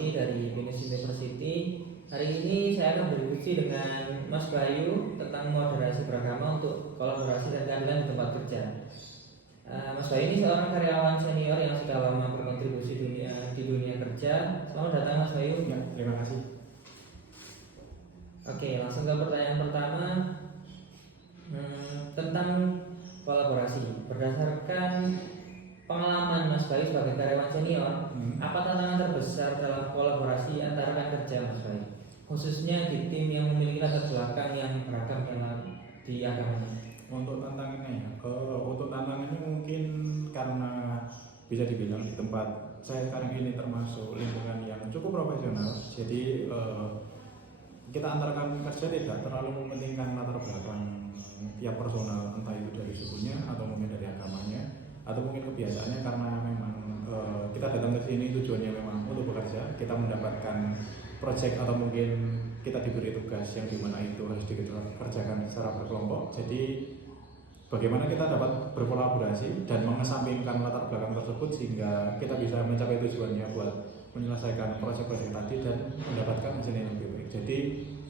Siti dari Binus University. Hari ini saya akan berdiskusi dengan Mas Bayu tentang moderasi beragama untuk kolaborasi dan keadilan di tempat kerja. Mas Bayu ini seorang karyawan senior yang sudah lama berkontribusi di dunia kerja. Selamat datang Mas Bayu. Ya, terima kasih. Oke, langsung ke pertanyaan pertama tentang kolaborasi. Berdasarkan pengalaman Mas Bayu sebagai karyawan senior, apa tantangan terbesar dalam kolaborasi antara rekan kerja Mas Bayu, khususnya di tim yang memiliki latar belakang yang beragam di agamanya? Untuk tantangannya mungkin karena bisa dibilang di tempat saya sekarang ini termasuk lingkungan yang cukup profesional, jadi kita antara kami kerja tidak terlalu mementingkan latar belakang tiap personal, entah itu dari sukunya atau mungkin dari agamanya atau mungkin kebiasaannya, karena memang kita datang ke sini tujuannya memang untuk bekerja, kita mendapatkan proyek atau mungkin kita diberi tugas yang dimana itu harus dikerjakan secara berkelompok. Jadi bagaimana kita dapat berkolaborasi dan mengesampingkan latar belakang tersebut sehingga kita bisa mencapai tujuannya buat menyelesaikan proyek-proyek tadi dan mendapatkan hasil yang lebih baik. Jadi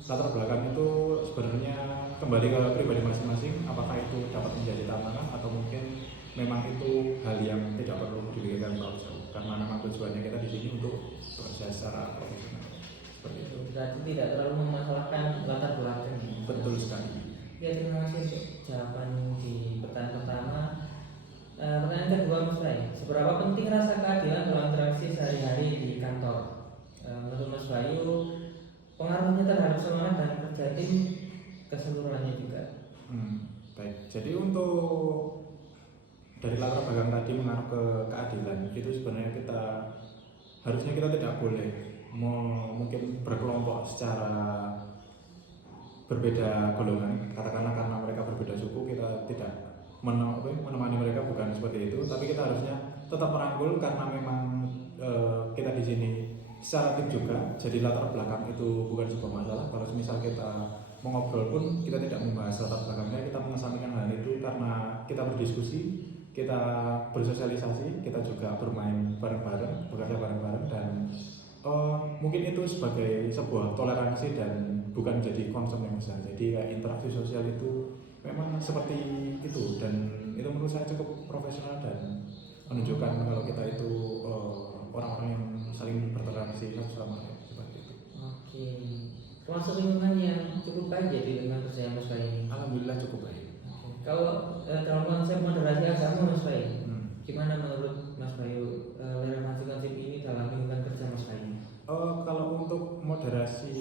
latar belakang itu sebenarnya kembali ke pribadi masing-masing, apakah itu dapat menjadi tantangan atau mungkin memang itu hal yang tidak perlu dipikirkan terlalu jauh, karena memang tujuannya kita di sini untuk bekerja secara profesional. Seperti itu. Berarti tidak terlalu memasalahkan latar belakang. Betul sekali. Ya, terima kasih untuk jawaban di pertanyaan pertama. Pertanyaan kedua Mas Bayu, seberapa penting rasa keadilan dalam interaksi sehari-hari di kantor? Menurut Mas Bayu, pengaruhnya terhadap semangat dan kerja tim keseluruhannya juga. Baik, jadi untuk dari latar belakang tadi mengarah ke keadilan itu sebenarnya harusnya kita tidak boleh mungkin berkelompok secara berbeda golongan, katakanlah karena mereka berbeda suku kita tidak menemani mereka, bukan seperti itu, tapi kita harusnya tetap merangkul karena memang kita di sini secara tim juga, jadi latar belakang itu bukan sebuah masalah. Kalau misal kita mengobrol pun kita tidak membahas latar belakangnya, kita mengesampingkan hal itu karena kita berdiskusi, kita bersosialisasi, kita juga bermain bareng-bareng, bekerja bareng-bareng, dan mungkin itu sebagai sebuah toleransi dan bukan jadi concern yang besar. Jadi kayak interaksi sosial itu memang seperti itu, dan itu menurut saya cukup profesional dan menunjukkan kalau kita itu orang-orang yang saling bertoleransi satu sama lain, seperti itu. Oke, termasuk lingkungan yang cukup baik ya di lingkungan kerja Mas Bayu ini? Alhamdulillah cukup baik. Kalau dalam konsep moderasi agama Mas Bayu, gimana menurut Mas Bayu relevansi konsep ini dalam lingkungan kerja Mas Bayu? Kalau untuk moderasi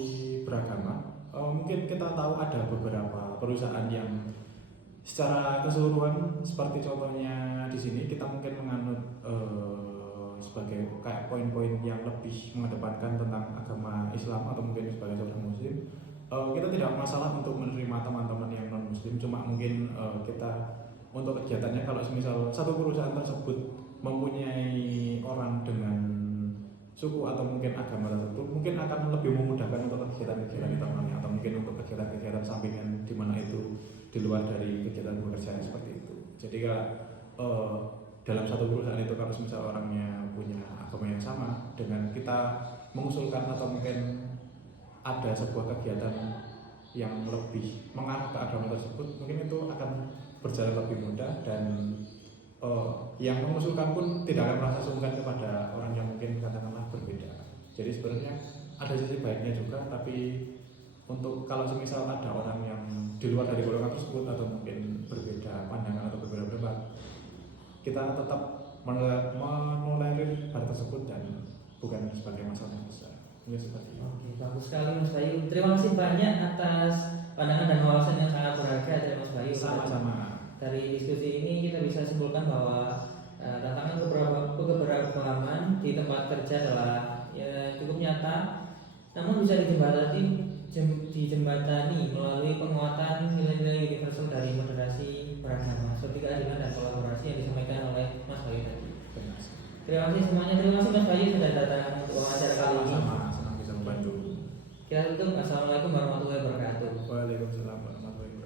beragama, mungkin kita tahu ada beberapa perusahaan yang secara keseluruhan, seperti contohnya di sini kita mungkin menganut sebagai kayak poin-poin yang lebih mengedepankan tentang agama Islam atau mungkin sebagai seorang Muslim. Kita tidak masalah untuk menerima teman-teman yang non Muslim, cuma mungkin kita untuk kegiatannya kalau misal satu perusahaan tersebut mempunyai orang dengan suku atau mungkin agama tertentu, mungkin akan lebih memudahkan untuk kegiatan-kegiatan internalnya atau mungkin untuk kegiatan-kegiatan sampingan di mana itu di luar dari kegiatan pekerjaan seperti itu. Jadi kalau dalam satu perusahaan itu kalau misal orangnya punya agama yang sama, dengan kita mengusulkan atau mungkin ada sebuah kegiatan yang lebih mengarah ke agama tersebut, mungkin itu akan berjalan lebih mudah, dan yang mengusulkan pun tidak akan merasa sungkan kepada orang yang mungkin katakanlah berbeda. Jadi sebenarnya ada sisi baiknya juga, tapi untuk kalau semisal ada orang yang di luar dari golongan tersebut atau mungkin berbeda pandangan atau berbeda pendapat, kita tetap menolerir hal tersebut dan bukan sebagai masalah yang besar. Ya, seperti itu. Oke, bagus sekali Mas Bayu. Terima kasih banyak atas pandangan dan wawasan yang sangat berharga dari Mas Bayu. Sama-sama. Dari diskusi ini kita bisa simpulkan bahwa tantangan keberagaman di tempat kerja adalah cukup nyata, namun bisa dijembatani melalui penguatan nilai-nilai universal dari moderasi beragama seperti keadilan dan kolaborasi yang disampaikan oleh Mas Bayu tadi. Terima kasih semuanya. Terima kasih Mas Bayu sudah datang untuk wawancara kali ini. Sama-sama, senang bisa membantu. Kita tutup. Assalamualaikum warahmatullahi wabarakatuh. Waalaikumsalam warahmatullahi wabarakatuh.